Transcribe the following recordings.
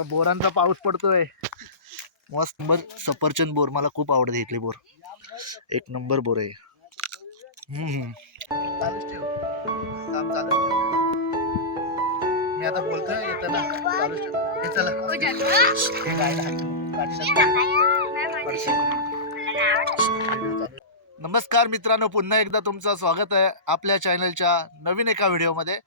आता बोरांचा पाऊस पडतोय. मस्त. नंबर सफरचंद बोर. मला खूप आवडते इथली बोर. एक नंबर बोर आहे. मी आता बोलतोय येताना चालूच ठेव. हे चला. हे काय. नमस्कार मित्रांनो पुन्हा एकदा तुमचं स्वागत आहे आपल्या चॅनलच्या नवीन एका व्हिडिओमध्ये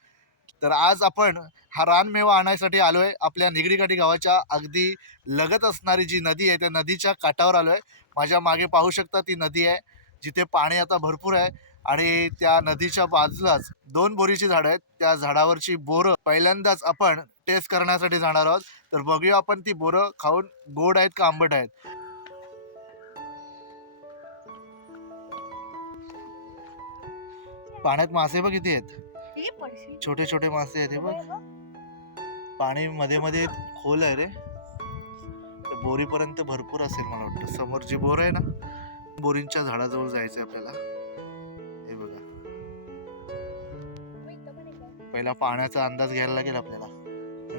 तर आज आपण हा रानमेवा आणायसाठी आलो आहे आपल्या निगडीकाठी गावाच्या अगदी लगत असणारी जी नदी आहे त्या नदीच्या काठावर आलो आहे माझ्या मागे पाहू शकता ती नदी आहे जिथे पाणी आता भरपूर आहे आणि त्या नदीच्या बाजूलाच दोन बोरीची झाडं आहेत. त्या झाडावरची बोरं पहिल्यांदाच आपण टेस्ट करण्यासाठी जाणार आहोत. तर बघूया आपण ती बोरं खाऊन गोड आहेत का आंबट आहेत. पाण्यात मासे बघ किती आहेत? छोटे छोटे मासे आहेत हे बघ. पाणी मध्ये मध्ये खोल आहे रे. बोरीपर्यंत भरपूर असेल मला वाटतं. समोर जी बोर आहे ना बोरींच्या झाडाजवळ जायचं आपल्याला. हे बघा. पहिला पाण्याचा अंदाज घ्यायला लागेल आपल्याला.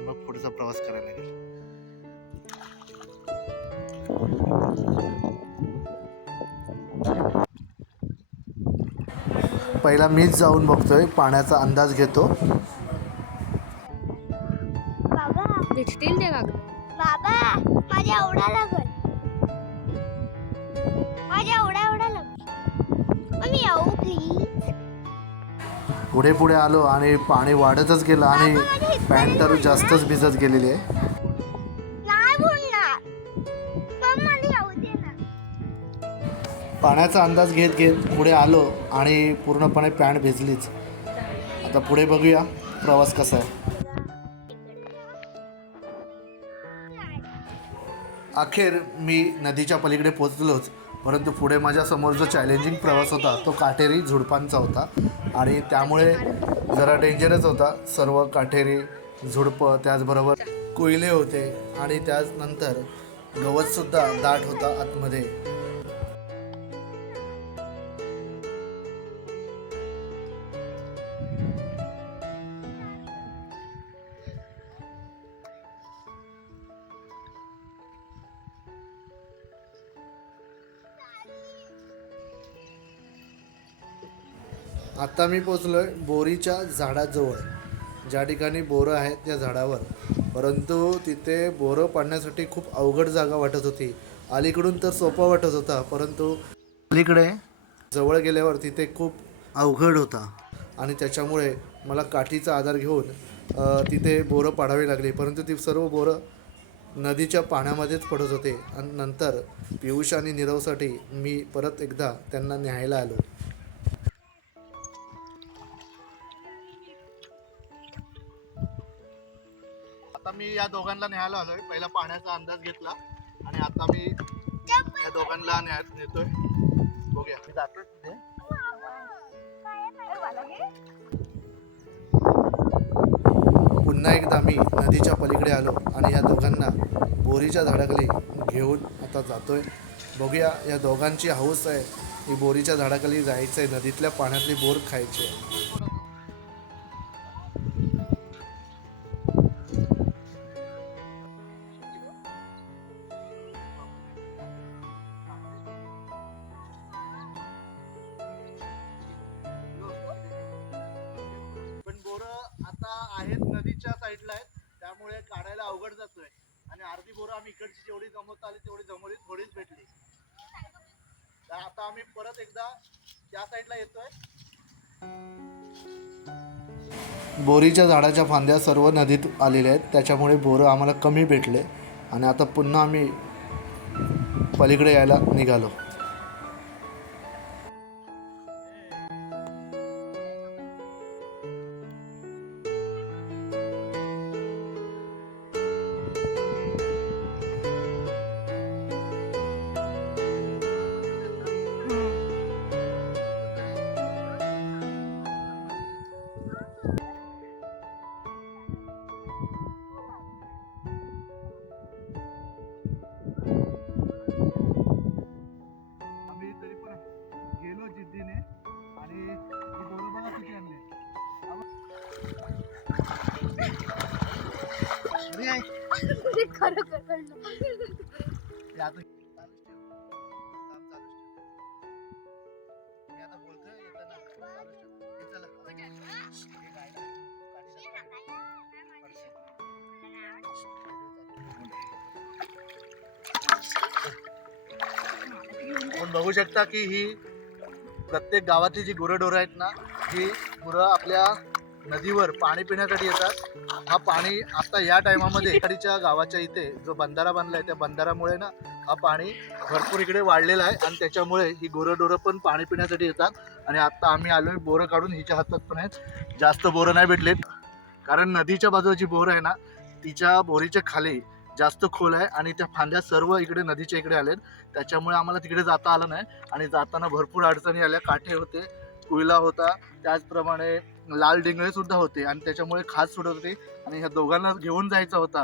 मग पुढचा प्रवास करायला लागेल. पहिला मीच जाऊन बघतोय पाण्याचा अंदाज घेतो. बाबा. भेटतील ते कागद बाबा माझ्या एवढा लागल. माझ्या एवढा एवढा लागल. मम्मी येऊ प्लीज पुढे पुढे आलो आणि पाणी वाढतच गेलं आणि पॅन्ट तर जास्तच भिजत गेलेली आहे. पाण्याचा अंदाज घेत घेत पुढे आलो आणि पूर्णपणे पॅन्ट भिजलीच. आता पुढे बघूया प्रवास कसा आहे. अखेर मी नदीच्या पलीकडे पोचलोच परंतु पुढे माझ्यासमोर जो चॅलेंजिंग प्रवास होता तो काटेरी झुडपांचा होता. आणि त्यामुळे जरा डेंजरच होता. सर्व काटेरी झुडपं त्याचबरोबर कोयले होते आणि त्यानंतर गवतसुद्धा दाट होता आतमध्ये. आत्ता मी पोचलो आहे बोरीच्या झाडाजवळ. ज्या ठिकाणी बोरं आहेत त्या झाडावर. परंतु तिथे बोरं पाडण्यासाठी खूप अवघड जागा वाटत होती. अलीकडून तर सोपा वाटत होता परंतु अलीकडे जवळ गेल्यावर तिथे खूप अवघड होता. आणि त्याच्यामुळे मला काठीचा आधार घेऊन तिथे बोरं पाडावी लागली. परंतु ती सर्व बोरं नदीच्या पाण्यामध्येच पडत होते. आणि नंतर पियुष आणि निरवसाठी मी परत एकदा त्यांना न्यायला आलो. मी या दोघांना न्यायला आलोय. पहिला पाण्याचा अंदाज घेतला आणि आता मी या दोघांना न्याय नेतोय. बघूया. मी जातोय तिथे पुन्हा एकदा मी नदीच्या पलीकडे आलो आणि या दोघांना बोरीच्या झाडाखाली घेऊन आता जातोय. बघूया या दोघांची हौस आहे की बोरीच्या झाडाखाली जायचं आहे नदीतल्या पाण्यातली बोर खायची आहे आता आहेत नदीच्या साईडला आहेत. त्यामुळे काढायला अवघड जातोय. आणि अर्धी बोरं आम्ही इकडची जेवढी जमवता आली तेवढी जमवली थोडीच भेटली. तर आता आम्ही परत एकदा त्या साईडला येतोय. बोरीच्या झाडाच्या फांद्या सर्व नदीत आलेल्या आहेत. त्याच्यामुळे बोरं आम्हाला कमी भेटले. आणि आता पुन्हा आम्ही पलीकडे यायला निघालो. पडशील. आपण बघू शकता की ही प्रत्येक गावातली जी गुरंढोरं आहेत ना ही गुरं आपल्या नदीवर पाणी पिण्यासाठी येतात. हा पाणी आता या टायमामध्ये इकडच्या गावाच्या इथे जो बंधारा बनला आहे त्या बंधारामुळे ना हा पाणी भरपूर इकडे वाढलेला आहे आणि त्याच्यामुळे ही गोरंडोरं पण पाणी पिण्यासाठी येतात. आणि आत्ता आम्ही आलोय बोरं काढून. हिच्या हातात पण आहेत. जास्त बोरं नाही भेटलेत. कारण नदीच्या बाजूला जी बोर आहे ना तिच्या बोरीच्या खाली जास्त खोल आहे आणि त्या फांद्या सर्व इकडे नदीच्या इकडे आलेत. त्याच्यामुळे आम्हाला तिकडे जाता आलं नाही. आणि जाताना भरपूर अडचणी आल्या. काठे होते. कुयला होता. त्याचप्रमाणे लाल डिंगळे सुद्धा होते आणि त्याच्यामुळे खास सुटत होती आणि ह्या दोघांना घेऊन जायचा होता.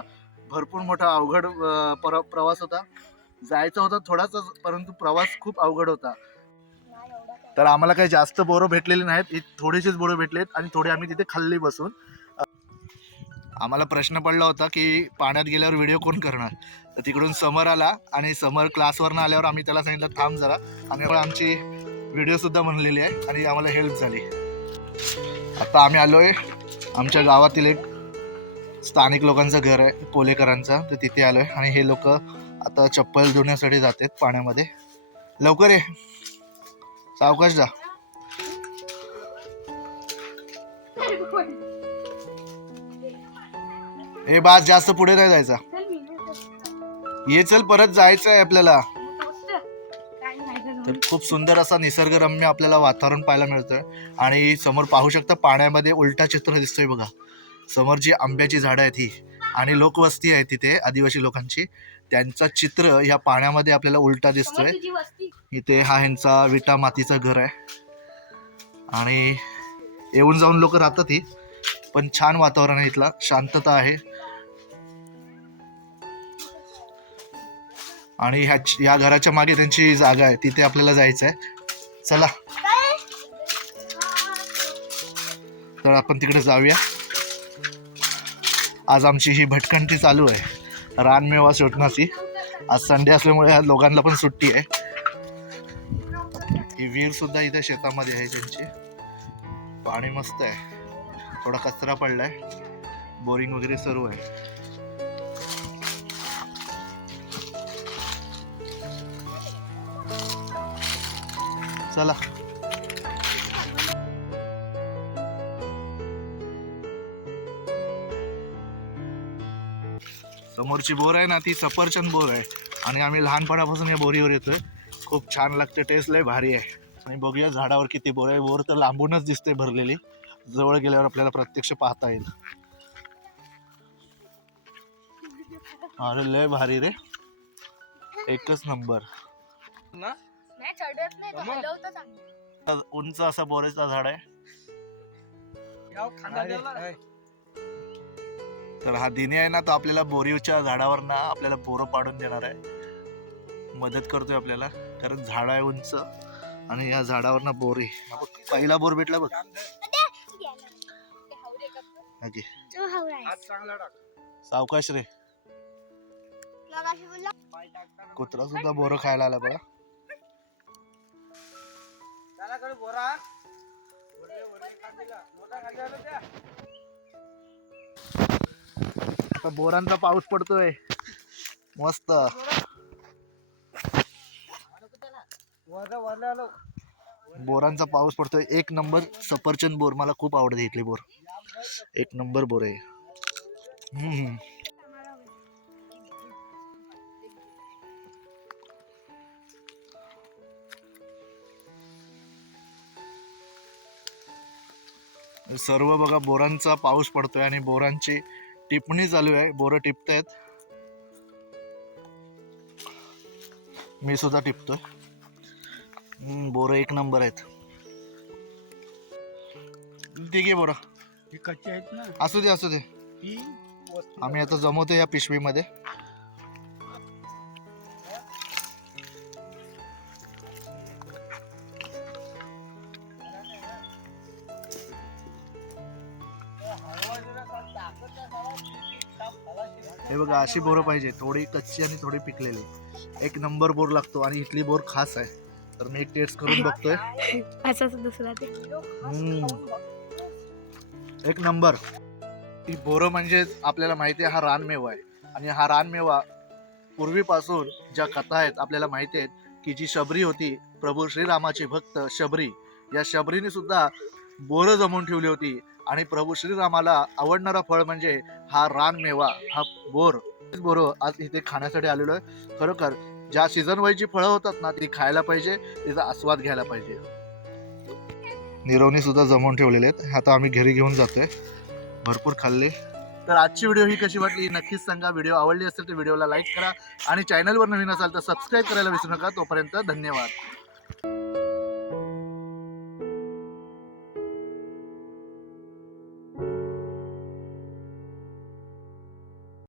भरपूर मोठा अवघड पर प्रवास होता. जायचा होता थोडाच परंतु प्रवास खूप अवघड होता. तर आम्हाला काही जास्त बोरं भेटलेली नाहीत. थोडीशीच थोडेसेच बोरं भेटलेत आणि थोडे आम्ही तिथे खाल्ली बसून. आम्हाला प्रश्न पडला होता की पाण्यात गेल्यावर व्हिडिओ कोण करणार? तर तिकडून समर आला आणि समर क्लासवरनं आल्यावर आम्ही त्याला सांगितलं थांब जरा. आणि आमची व्हिडिओसुद्धा बनलेली आहे आणि आम्हाला हेल्प झाली. आता आम्ही आलो आहे आमच्या गावातील एक स्थानिक लोकांचं घर आहे कोलेकरांचं. तर तिथे आलो आहे आणि हे लोक आता चप्पल धुण्यासाठी जातात पाण्यामध्ये. लवकर ये. सावकाश जा. हे बास जास्त पुढे नाही जायचा. ये चल परत जायचं आहे आपल्याला. तर खूप सुंदर असा निसर्गरम्य आपल्याला वातावरण पाहायला मिळतंय. आणि समोर पाहू शकता पाण्यामध्ये उलटा चित्र दिसतोय बघा. समोर जी आंब्याची झाडं आहेत ही आणि लोकवस्ती आहे तिथे आदिवासी लोकांची. त्यांचा चित्र ह्या पाण्यामध्ये आपल्याला उलटा दिसतोय. इथे हा ह्यांचा विटा मातीचा घर आहे. आणि येऊन जाऊन लोक राहतात ही. पण छान वातावरण आहे इथला. शांतता आहे. आणि ह्या या घराच्या मागे त्यांची जागा आहे. तिथे आपल्याला जायचं आहे चला. तर आपण तिकडे जाऊया. आज आमची ही भटकंती चालू आहे. रानमेवा शोधण्याची आज संडे असल्यामुळे आज लोकांना पण सुट्टी आहे. ही विहीर सुद्धा इथे शेतामध्ये आहे त्यांची. पाणी मस्त आहे. थोडा कचरा पडलाय. बोरिंग वगैरे सर्व आहे. चला. समोरची बोर आहे ना ती सफरचंद बोर आहे. आणि आम्ही लहानपणापासून या बोरीवर येतोय. खूप छान लागते टेस्ट लय भारी आहे. आणि बघूया झाडावर किती बोर आहे. बोर तर लांबूनच दिसते भरलेली. जवळ गेल्यावर आपल्याला प्रत्यक्ष पाहता येईल. अरे लय भारी रे. एकच नंबर ना? चढत नाही तो हलवतं चांगलं. उंच असा बोरेचा झाड आहे. तर हा दिने आहे ना तो आपल्याला बोरीच्या झाडावर ना आपल्याला बोरं पाडून देणार आहे. मदत करतोय आपल्याला कारण झाड आहे उंच आणि या झाडावर ना बोरी. हा बघ, पहिला बोर भेटला बघ. ओके. तो हावरा आहे. सावकाश रे. मगाशी बोलला, कुत्रा सुद्धा बोरं खायला आला बघा. आता बोरांचा पाऊस पडतोय. मस्त. बोरांचा पाऊस पडतोय. एक नंबर सफरचंद बोर. मला खूप आवडते इथली बोर. एक नंबर बोर आहे. हम्म. सर्व बघा बोरांचा पाऊस पडतोय आणि बोरांची टिपणी चालू आहे. बोरं टिपतायत. मी सुद्धा टिपतोय. बोरं एक नंबर आहेत. ठीक आहे बोरा कच्ची आहेत ना. असू दे असू दे. आम्ही आता जमवतो या पिशवीमध्ये. हे बघा अशी बोरं पाहिजे. थोडी कच्ची आणि थोडी पिकलेली. एक नंबर बोर लागतो आणि इथली बोर खास आहे. तर मी एक टेस्ट करून बघतोय. असाच दुसरा. एक नंबर. ही बोरं म्हणजे आपल्याला माहिती आहे हा रानमेवा आहे. आणि हा रानमेवा पूर्वीपासून ज्या कथा आहेत आपल्याला माहिती आहेत की जी शबरी होती प्रभू श्रीरामाची भक्त शबरी. या शबरीने सुद्धा बोरं जमवून ठेवली होती. आणि प्रभू श्रीरामाला आवडणारा फळ म्हणजे हा रानमेवा हा बोर. बोरो आज इथे खाण्यासाठी आलेलो आहे. खरोखर ज्या सीझन वाईज जी फळं होतात ना ती खायला पाहिजे तिचा आस्वाद घ्यायला पाहिजे. निरवणी सुद्धा जमवून ठेवलेले आहेत. आता आम्ही घरी घेऊन जातोय. भरपूर खाल्ले. तर आजची व्हिडिओ ही कशी वाटली नक्कीच सांगा. व्हिडिओ आवडली असेल तर व्हिडिओला लाईक करा. आणि चॅनलवर नवीन असाल तर सबस्क्राईब करायला विसरू नका. तोपर्यंत धन्यवाद.